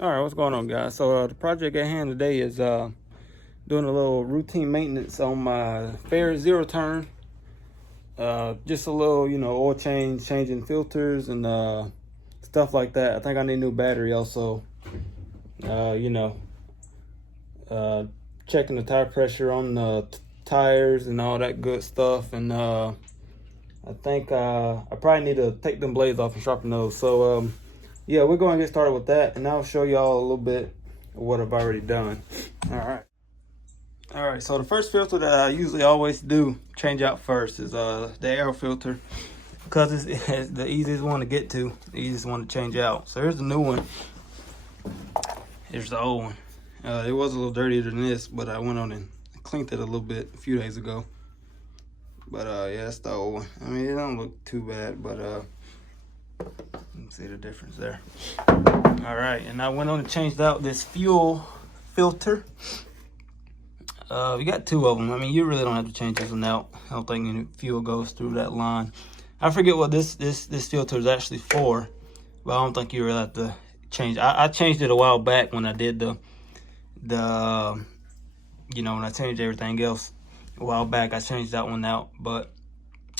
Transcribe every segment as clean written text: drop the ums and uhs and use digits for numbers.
All right, what's going on, guys? So the project at hand today is doing a little routine maintenance on my fair zero turn. Just a little, oil change, changing filters and stuff like that. I think I need a new battery also. Uh, you know, uh, Checking the tire pressure on the tires and all that good stuff. And I think I probably need to take them blades off and sharpen those. So yeah, we're going to get started with that, and I'll show y'all a little bit of what I've already done. All right, so the first filter that I usually always do change out first is the air filter, because it's the easiest one to get to, the easiest one to change out. So here's the new one. Here's the old one. It was a little dirtier than this, but I went on and cleaned it a little bit a few days ago. But yeah, that's the old one. I mean, it don't look too bad, but you can see the difference there. All right, and I went on and changed out this fuel filter. We got two of them. I mean, you really don't have to change this one out. I don't think any fuel goes through that line. I forget what this filter is actually for, but I don't think you really have to change. I changed it a while back when I did when I changed everything else a while back. I changed that one out, but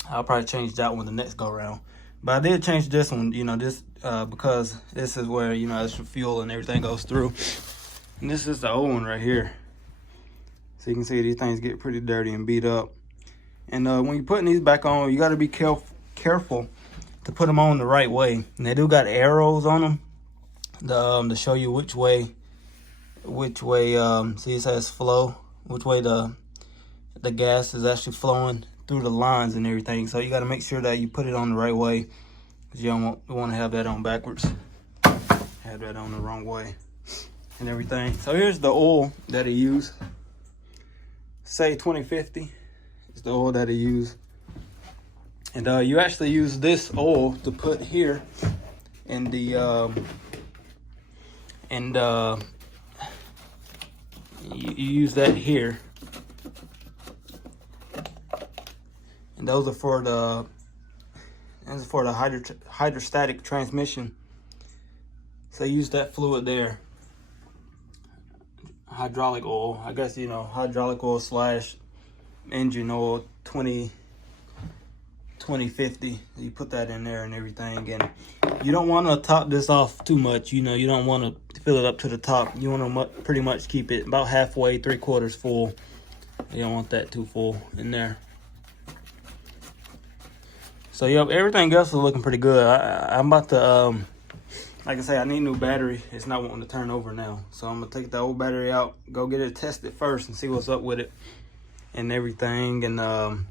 I'll probably change that one the next go around. But I did change this one, because this is where, extra fuel and everything goes through. And this is the old one right here. So you can see these things get pretty dirty and beat up. And when you're putting these back on, you got to be careful to put them on the right way. And they do got arrows on them to show you which way. See, it says flow, which way the gas is actually flowing through the lines and everything. So you got to make sure that you put it on the right way, because you don't want to have that on backwards, have that on the wrong way and everything. So here's the oil that I use. Say 2050 is the oil that I use. And you actually use this oil to put here in the you use that here. And those are for the hydrostatic transmission. So use that fluid there. Hydraulic oil, I guess, hydraulic oil / engine oil 2050. You put that in there and everything. And you don't want to top this off too much. You don't want to fill it up to the top. You want to pretty much keep it about halfway, 3/4 full. You don't want that too full in there. So yep, everything else is looking pretty good. I'm about to like I say, I need a new battery. It's not wanting to turn over now. So I'm going to take the old battery out, go get it tested first and see what's up with it and everything. And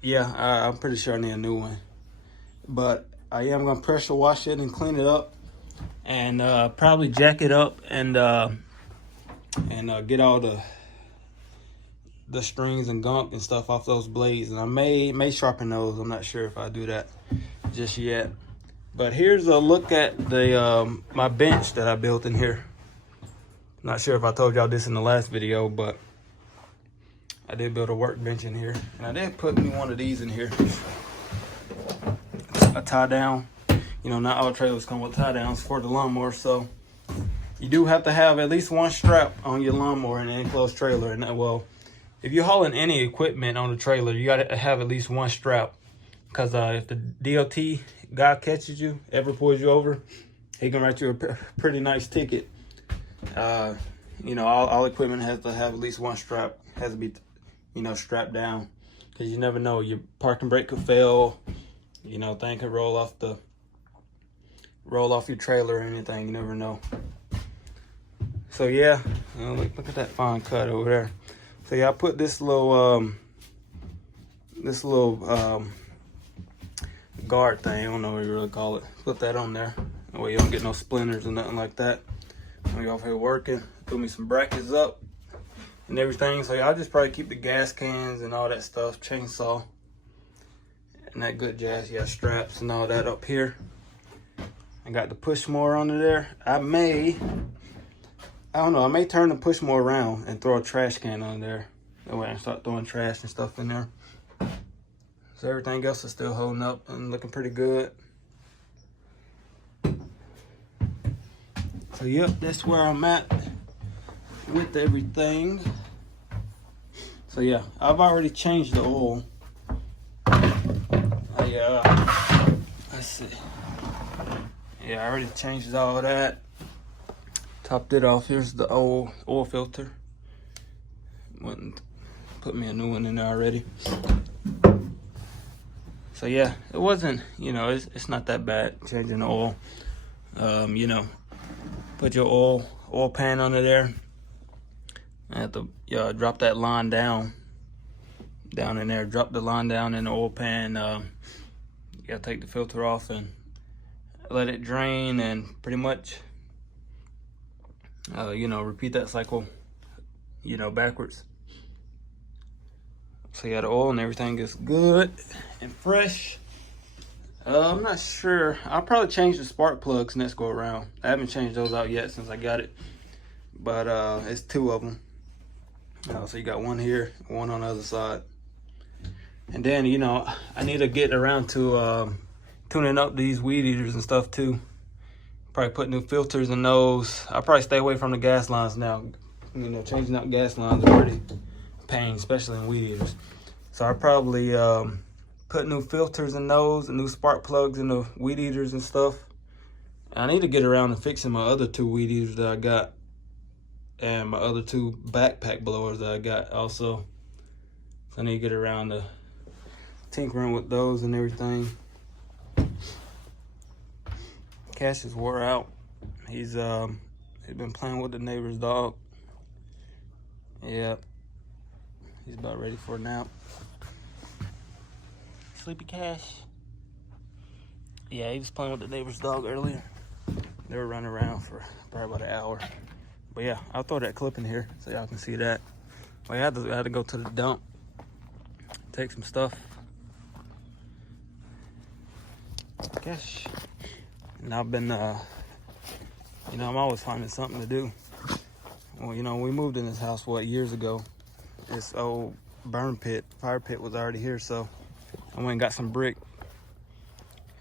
yeah, I'm pretty sure I need a new one. But I am going to pressure wash it and clean it up, and probably jack it up and get all the strings and gunk and stuff off those blades. And I may sharpen those. I'm not sure if I do that just yet. But here's a look at the my bench that I built in here. Not sure if I told y'all this in the last video, but I did build a workbench in here. And I did put me one of these in here. A tie down. Not all trailers come with tie downs for the lawnmower, so you do have to have at least one strap on your lawnmower in an enclosed trailer. And if you're hauling any equipment on the trailer, you got to have at least one strap. Because if the DOT guy catches you, ever pulls you over, he can write you a pretty nice ticket. All equipment has to have at least one strap. Has to be, strapped down. Because you never know, your parking brake could fail. Thing could roll off your trailer or anything. You never know. So yeah, look at that fine cut over there. So yeah, I put this little guard thing, I don't know what you really call it. Put that on there. That way you don't get no splinters or nothing like that. When you're off here working, put me some brackets up and everything. So yeah, I'll just probably keep the gas cans and all that stuff, chainsaw, and that good jazz. Yeah, straps and all that up here. I got the push mower under there. I may turn the push mower around and throw a trash can on there. That way I can start throwing trash and stuff in there. So everything else is still holding up and looking pretty good. So yep, that's where I'm at with everything. So yeah, I've already changed the oil. Let's see. Yeah, I already changed all that. Topped it off. Here's the old oil filter. Went and put me a new one in there already. So yeah, it wasn't, you know, it's not that bad changing the oil. You know, put your oil pan under there. I have to drop that line down in there. Drop the line down in the oil pan. You gotta take the filter off and let it drain, and pretty much, you know, repeat that cycle, you know, backwards. So yeah, the oil and everything is good and fresh. I'm not sure. I'll probably change the spark plugs next go around. I haven't changed those out yet since I got it, but it's 2 of them. So you got one here, one on the other side. And then, you know, I need to get around to tuning up these weed eaters and stuff too. Probably put new filters in those. I'll probably stay away from the gas lines now. You know, changing out gas lines is pretty pain, especially in weed eaters. So I'll probably put new filters in those, and new spark plugs in the weed eaters and stuff. I need to get around to fixing my other 2 weed eaters that I got, and my other 2 backpack blowers that I got also. So I need to get around to tinkering with those and everything. Cash is wore out. He's been playing with the neighbor's dog. Yeah, he's about ready for a nap. Sleepy Cash. Yeah, he was playing with the neighbor's dog earlier. They were running around for probably about an hour. But yeah, I'll throw that clip in here so y'all can see that. Well, I had to go to the dump, take some stuff. Gosh. And I've been, you know, I'm always finding something to do. Well, you know, we moved in this house, years ago. This old fire pit was already here, so I went and got some brick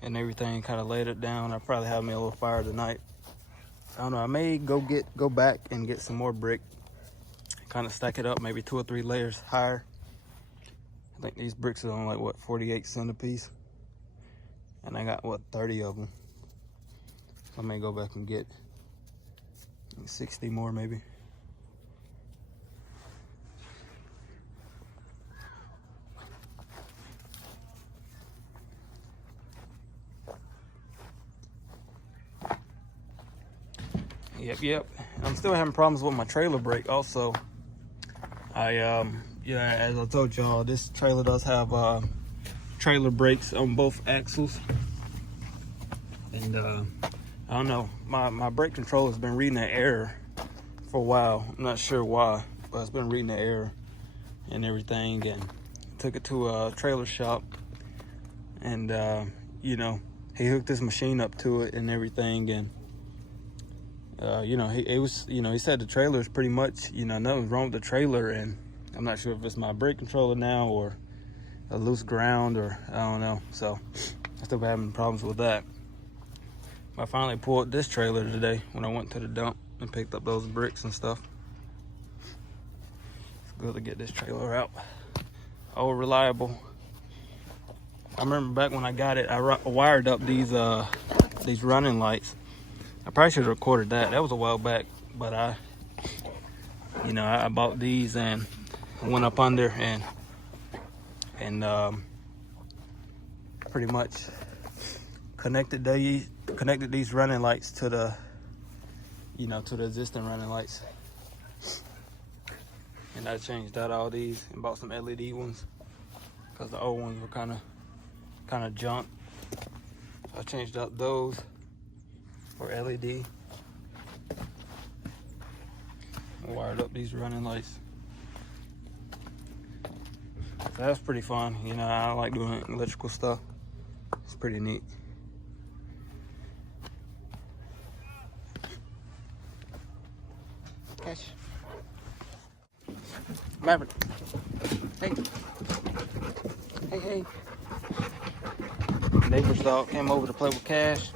and everything, kind of laid it down. I probably have me a little fire tonight. I don't know, I may go back and get some more brick, kind of stack it up, maybe 2 or 3 layers higher. I think these bricks are on like, what, 48 cents a piece? And I got, what, 30 of them. So I may go back and get 60 more maybe. Yep. I'm still having problems with my trailer brake also. Yeah, as I told y'all, this trailer does have trailer brakes on both axles. And I don't know, my brake controller has been reading an error for a while. I'm not sure why, but it's been reading an error and everything. And took it to a trailer shop, and you know, he hooked his machine up to it and everything. And you know, he said the trailer is pretty much, you know, nothing's wrong with the trailer. And I'm not sure if it's my brake controller now or a loose ground, or I don't know. So I still been having problems with that. I finally pulled this trailer today when I went to the dump and picked up those bricks and stuff. It's good to get this trailer out. Oh, reliable. I remember back when I got it, I wired up these running lights. I probably should have recorded that. That was a while back, but I bought these and went up under and pretty much connected these running lights to the, you know, to the existing running lights. And I changed out all these and bought some LED ones because the old ones were kind of junk. So I changed out those for LED. I wired up these running lights. So that's pretty fun. You know, I like doing electrical stuff. It's pretty neat. Cash. Maverick. Hey. Hey. Neighbor's dog came over to play with Cash.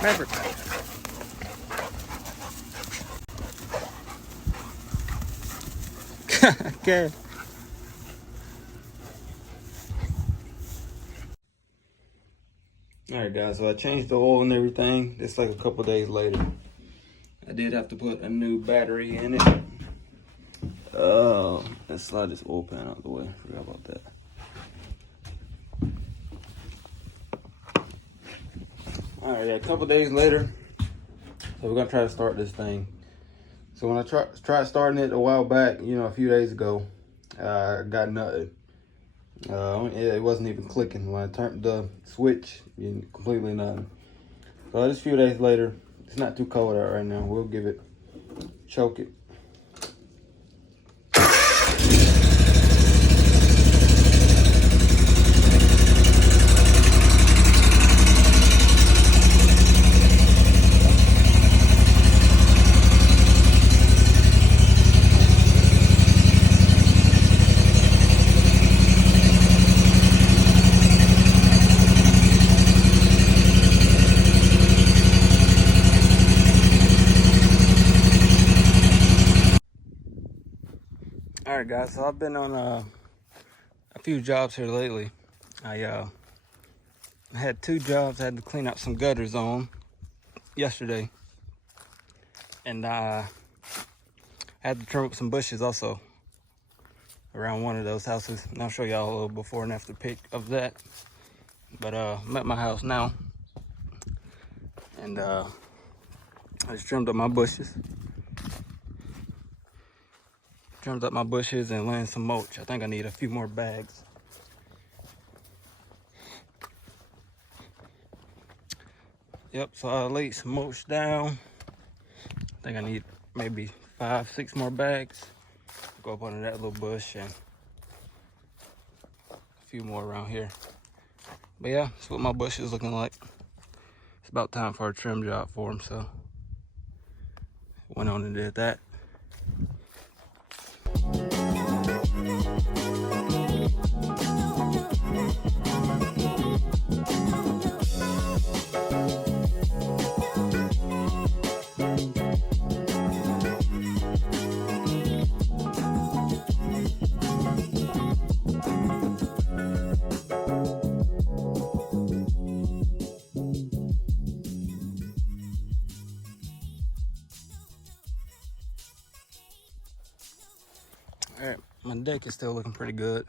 Remember. Okay. Alright guys, so I changed the oil and everything. It's like a couple days later. I did have to put a new battery in it. Let's slide this oil pan out of the way. Forgot about that. Alright, a couple days later, so we're gonna try to start this thing. So when I tried starting it a while back, you know, a few days ago, I got nothing. It wasn't even clicking. When I turned the switch, completely nothing. So just a few days later, it's not too cold out right now. We'll give it, choke it. Alright guys, so I've been on a few jobs here lately. I had 2 jobs I had to clean out some gutters on yesterday. And I had to trim up some bushes also around one of those houses. And I'll show y'all a little before and after pic of that. But I'm at my house now. And I just trimmed up my bushes. Trimmed up my bushes and laying some mulch. I think I need a few more bags. Yep, so I laid some mulch down. I think I need maybe 5, 6 more bags. Go up under that little bush and a few more around here. But yeah, that's what my bush is looking like. It's about time for a trim job for them, so went on and did that. Alright, my deck is still looking pretty good.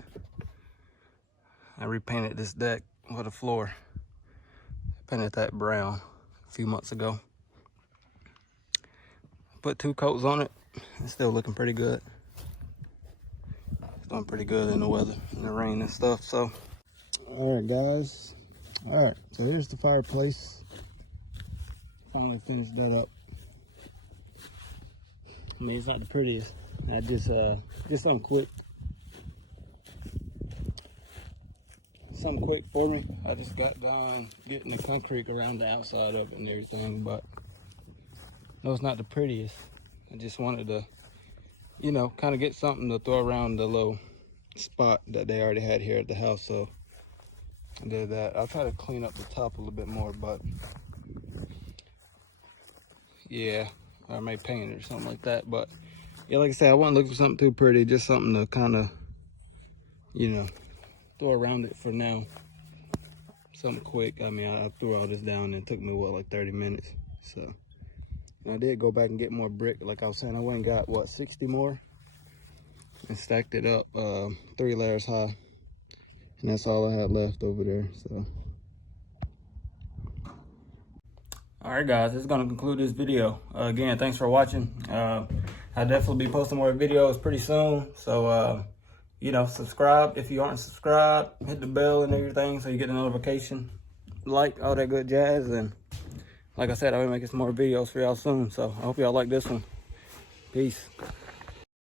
I repainted this deck with the floor. Painted that brown a few months ago. Put 2 coats on it. It's still looking pretty good. It's doing pretty good in the weather, in the rain and stuff, so. Alright guys. Alright, so here's the fireplace. Finally finished that up. I mean, it's not the prettiest. I just something quick. Something quick for me. I just got done getting the concrete around the outside of it and everything, but no, it's not the prettiest. I just wanted to, you know, kind of get something to throw around the little spot that they already had here at the house, so I did that. I'll try to clean up the top a little bit more, but yeah, I may paint it or something like that, but yeah, like I said, I wasn't looking for something too pretty, just something to kind of, you know, throw around it for now. Something quick. I mean, I threw all this down and it took me, what, like 30 minutes. So, and I did go back and get more brick. Like I was saying, I went and got, what, 60 more? And stacked it up 3 layers high. And that's all I had left over there, so. All right, guys, this is going to conclude this video. Again, thanks for watching. I'll definitely be posting more videos pretty soon. So, you know, subscribe if you aren't subscribed. Hit the bell and everything so you get a notification. Like, all that good jazz. And like I said, I'll be making some more videos for y'all soon. So I hope y'all like this one. Peace.